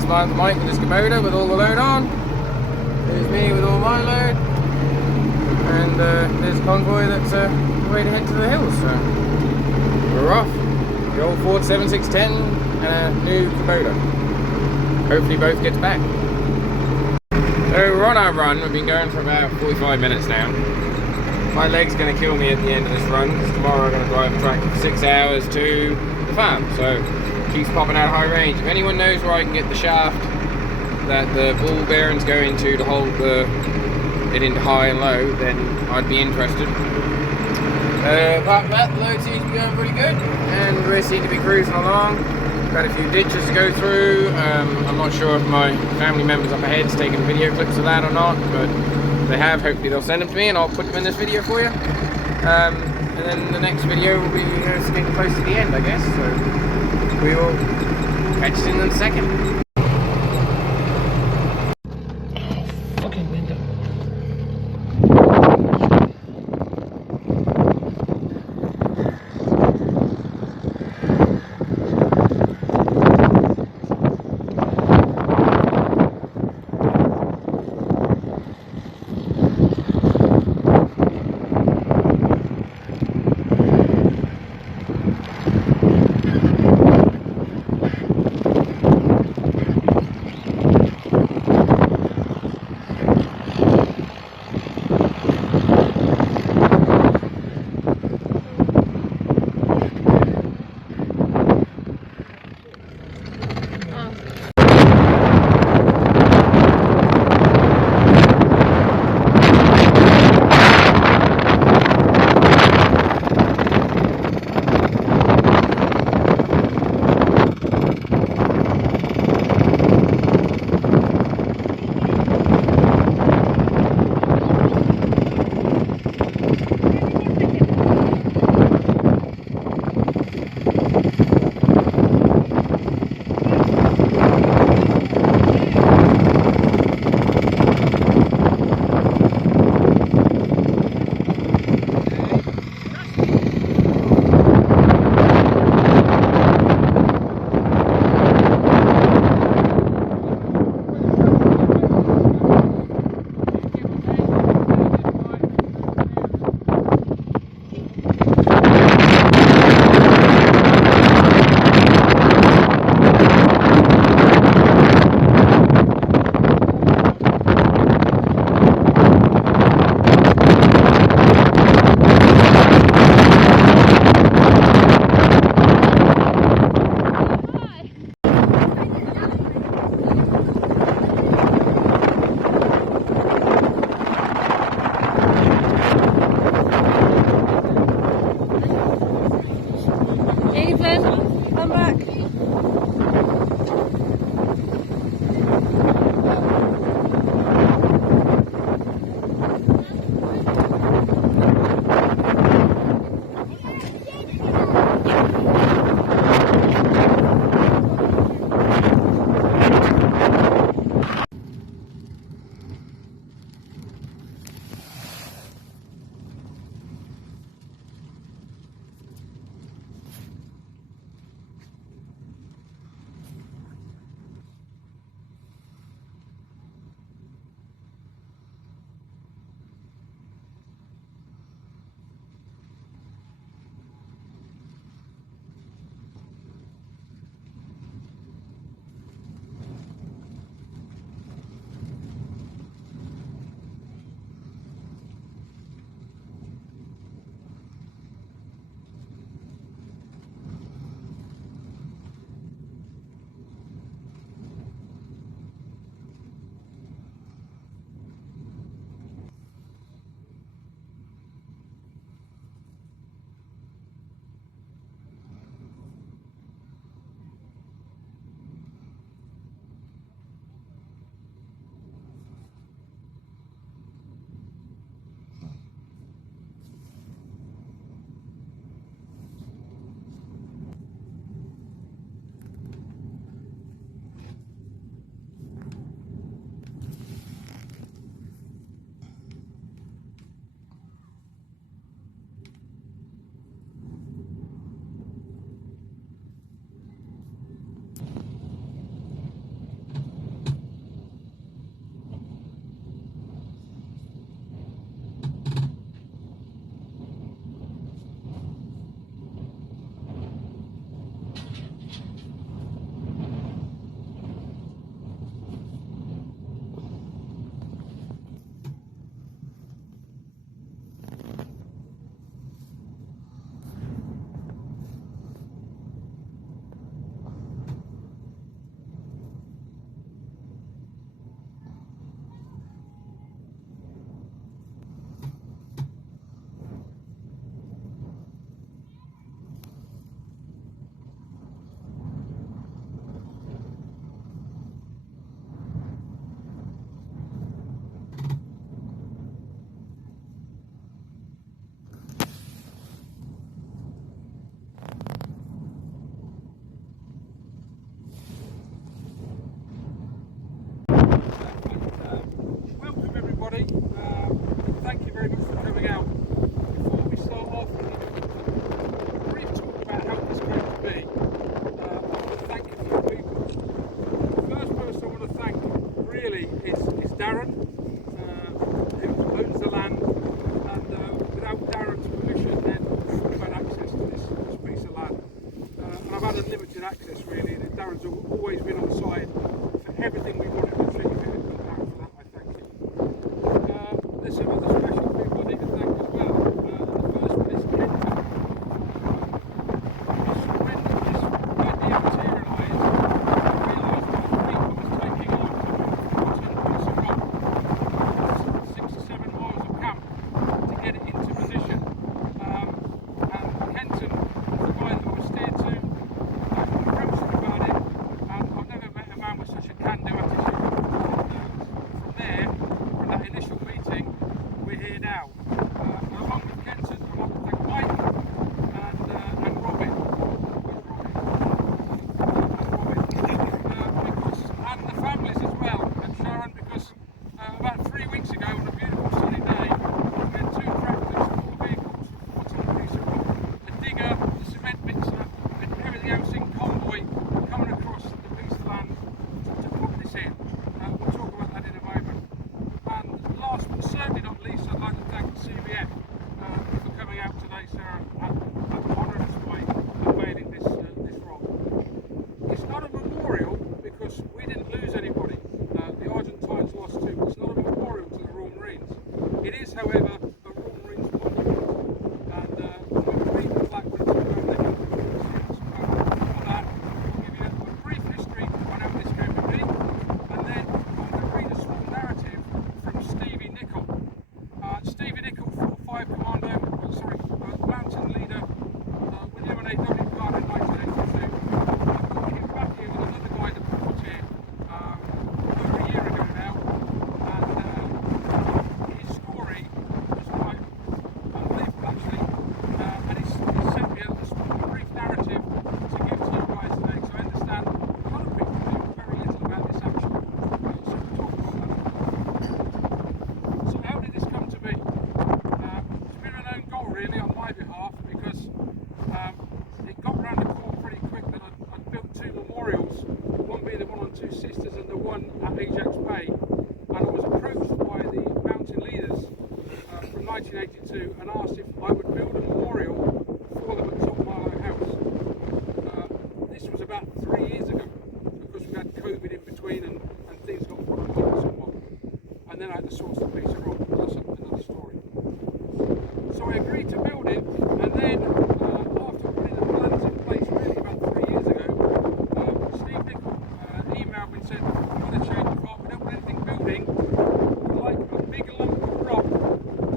There's Mike with his Komodo with all the load on. There's me with all my load. And there's a convoy that's ready to head to the hills. So we're off. The old Ford 7610 and a new Komodo. Hopefully both gets back. So we're on our run. We've been going for about 45 minutes now. My leg's going to kill me at the end of this run because tomorrow I'm going to drive a tractor for 6 hours to the farm. So it keeps popping out high range. If anyone knows where I can get the shaft that the ball bearings go into to hold it into high and low, then I'd be interested. Apart from that, the load seems to be going pretty good and we seem to be cruising along. Got a few ditches to go through. I'm not sure if my family members up ahead is taking video clips of that or not, but they have. Hopefully they'll send them to me and I'll put them in this video for you. And then the next video will be getting close to the end, I guess. So we will catch you in a second. Fucking window. can-do attitude. From there, from that initial meeting, we're here now. Along with Kenton, I'd like to thank Mike and Robin. And the families as well, and Sharon, because about 3 weeks ago on a beautiful sunny day, we had 2 tractors, 4 vehicles, 14 pieces of rock, a digger, the cement mixer, and everything else in convoy coming across the piece of land to put this in. We'll talk about that in a moment. And last but certainly not least, I'd like to thank CBF for coming out today, Sarah, and honouring us by unveiling this rock. It's not a memorial because we didn't lose anybody. The Argentines lost 2. It's not a memorial to the Royal Marines. It is, however, a Royal Marines monument. And when we read the flag when it's around, they have the for that. I'll give you a brief history on how this came to be, and then I'm going to read a small narrative from Stevie Nicol. Stevie Nicol, 4-5 Commando, mountain leader, with M&A W Card in 1982. Came back here with another guy that fought here over a year ago now, and his story was quite unbelievable actually, and he's sent me a small brief narrative to give to you guys today, because I understand a lot of people know very little about this action, so we'll talk about that. So how did this come to be? It's been an own goal really on my behalf, because it got round the corner pretty quick that I'd built 2 memorials, one being the one on 2 Sisters and the one at Ajax Bay, and I was approached by the mountain leaders from 1982 and asked if I would build a memorial for them at top Marlow House. This was about 3 years ago, because we had COVID in between and things got put on hold somewhat, and then I had to source the piece of rock. That's another story. So I agreed to build it, and then after putting the plans in place really about 3 years ago, Steve Nicol emailed me and said, we've got to change the part, we don't want anything building, we'd like a big lump of rock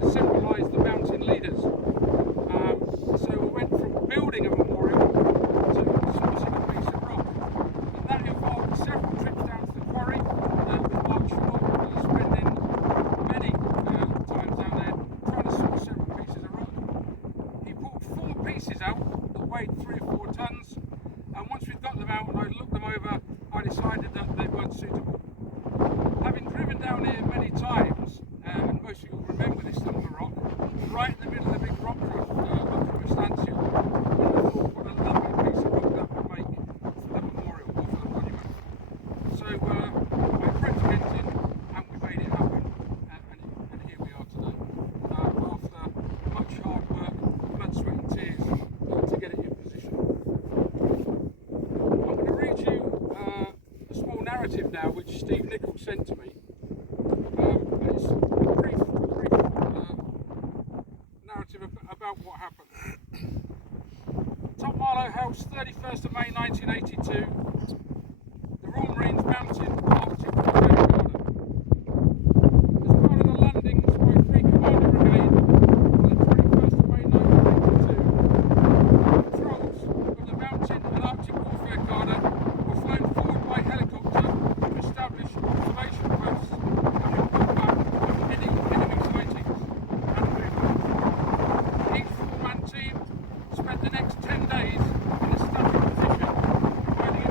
to symbolise the mountain leaders. So we went from building a memorial to sourcing a piece of rock, and that involved several trips down to the quarry with Mark Shaw, spending many times down there trying to source several pieces of rock. He pulled 4 pieces out that weighed 3 or 4 tons, and once we'd got them out and I looked them over, I decided that they weren't suitable. Having driven down here many times, and most of you will remember this lump of rock, right in the middle of the big rock crush up from Estancia, and I thought what a lovely piece of rock that would make for the memorial, or for the monument. So I approached Kenton and we made it happen, and here we are today. After much hard work, blood, sweat and tears to get it in position. I'm going to read you a small narrative now which Steve Nicol sent to me. It's a brief narrative about what happened. Top Marlow House, 31st of May 1982. The Royal Marines Mountain Arctic Commando Garden. As part of the landings by 3 Commando Brigade on the 21st of May 1982, patrols of the Mountain and Arctic Warfare Garda were flown forward by helicopter to establish observation posts and report back on any enemy sightings and movements. Each 4-man team spent the next 10 days in a static position, providing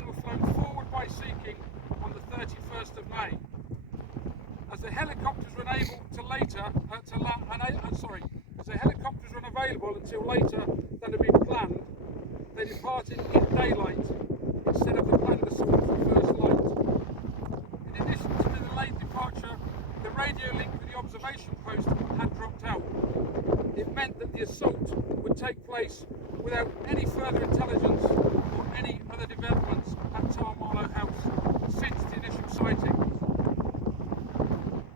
men were flown forward by Sea King on the 31st of May. As the helicopters were unable to later, as the helicopters were unavailable until later than had been planned, they departed in daylight instead of the planned assault for first light. In addition to the delayed departure, the radio link with the observation post had dropped out. It meant that the assault would take place without any further intelligence or any other developments at Marlow House since the initial sighting.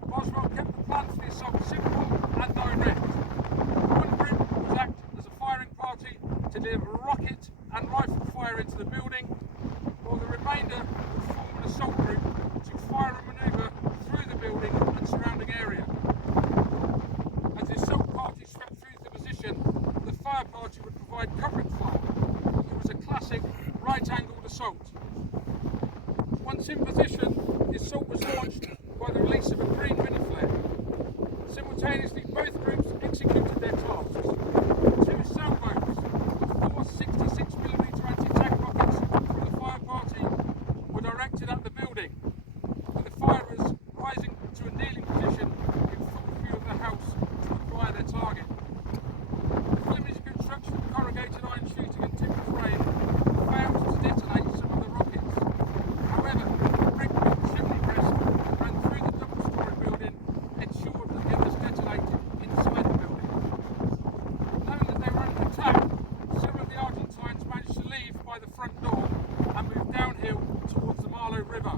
Boswell kept the plan for the assault simple and direct. One group was act as a firing party to deliver rocket and rifle fire into the building, while the remainder would form an assault group to fire and manoeuvre through the building and surrounding area. As the assault party swept through the position, the fire party would provide covering fire. It was a classic right-angled assault. Once in position, the assault was launched by the release of a green mini flare. Simultaneously, both groups executed their tasks. Two sailboats with four 66mm anti-tank rockets from the fire party were directed at the building, with the firers rising to a kneeling position in full view of the house to acquire their target. The preliminary construction of corrugated iron sheeting and timber frame failed to detonate some of the rockets. However, the brick-built chimney breast that ran through the double-storey building ensured that it was detonated inside the building. Knowing that they were under attack, several of the Argentines managed to leave by the front door and move downhill towards the Marlow River.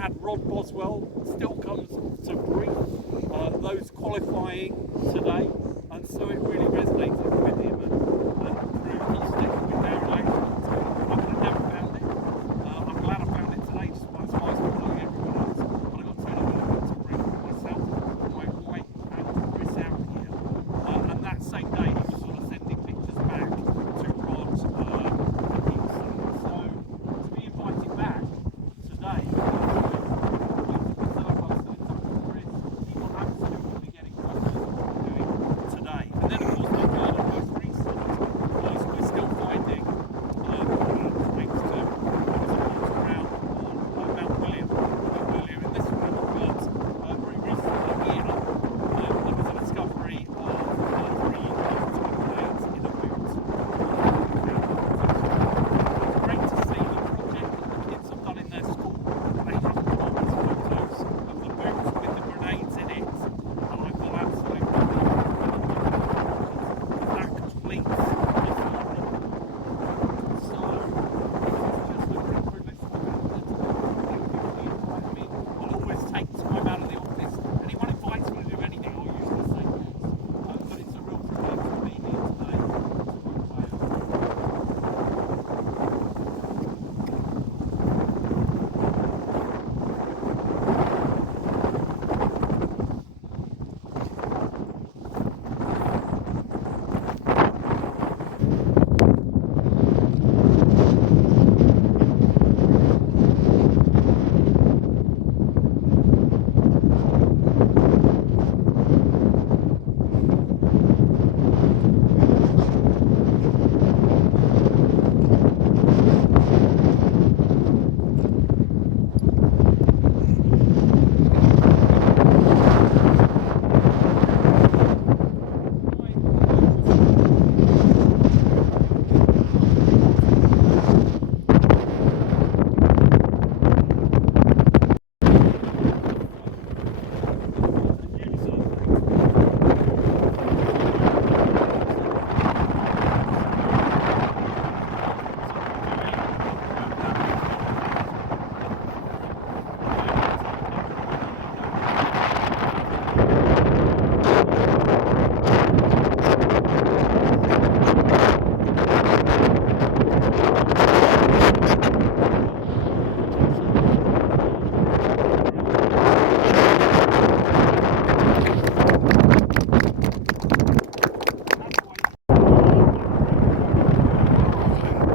had Rod Boswell, still comes to brief those qualifying today, and so it really resonated with him, and he's sticking with their relations. I could have never found it. I'm glad I found it today, despite following everyone else. But I got to brief myself, my wife, and Chris out here. And that same day, he was sort of sending pictures back to Rod and Kingston. So to be invited back today, today. And then of course my girl most recent we're still finding thanks to around Mount William earlier in this round, but very recently here there was a discovery of 3 grenades in a boot. It's great to see the project that the kids have done in their school. They have got these photos of the boots with the grenades in it, and I feel absolutely that completes the story. So it's just a great privilege to have it. Thank you for inviting me. I'll always take time out of the office. Anyone invites me to do anything, I'll usually say yes. But it's a real privilege to be here today to work with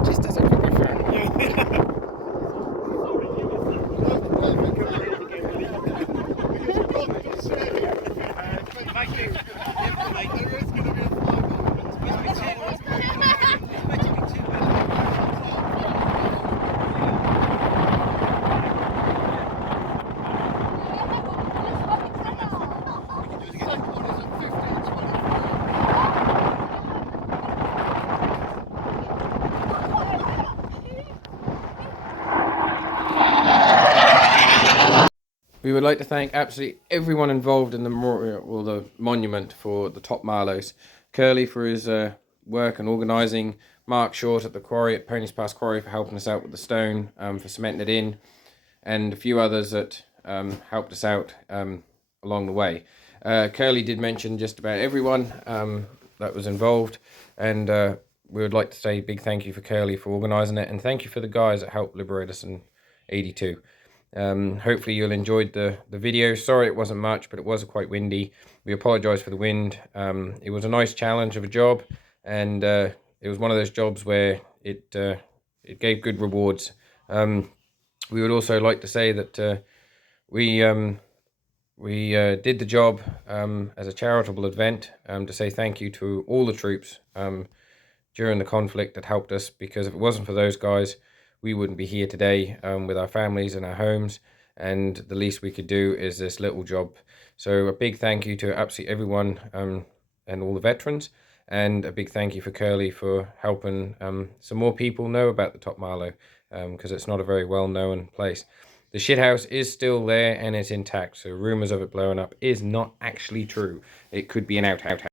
Just as a quick reference. Thank you. We would like to thank absolutely everyone involved in the memorial or the monument for the top Marlows. Curly for his work and organising, Mark Short at the quarry, at Pony's Pass Quarry, for helping us out with the stone, for cementing it in, and a few others that helped us out along the way. Curly did mention just about everyone that was involved, and we would like to say a big thank you for Curly for organising it, and thank you for the guys that helped liberate us in '82. Hopefully you'll enjoyed the video. Sorry it wasn't much, but it was quite windy. We apologise for the wind. It was a nice challenge of a job, and it was one of those jobs where it gave good rewards. We would also like to say that we did the job as a charitable event to say thank you to all the troops during the conflict that helped us, because if it wasn't for those guys, we wouldn't be here today with our families and our homes, and the least we could do is this little job. So a big thank you to absolutely everyone and all the veterans, and a big thank you for Curly for helping some more people know about the Top Marlow, because it's not a very well known place. The shithouse is still there and it's intact, so rumours of it blowing up is not actually true. It could be an outhouse.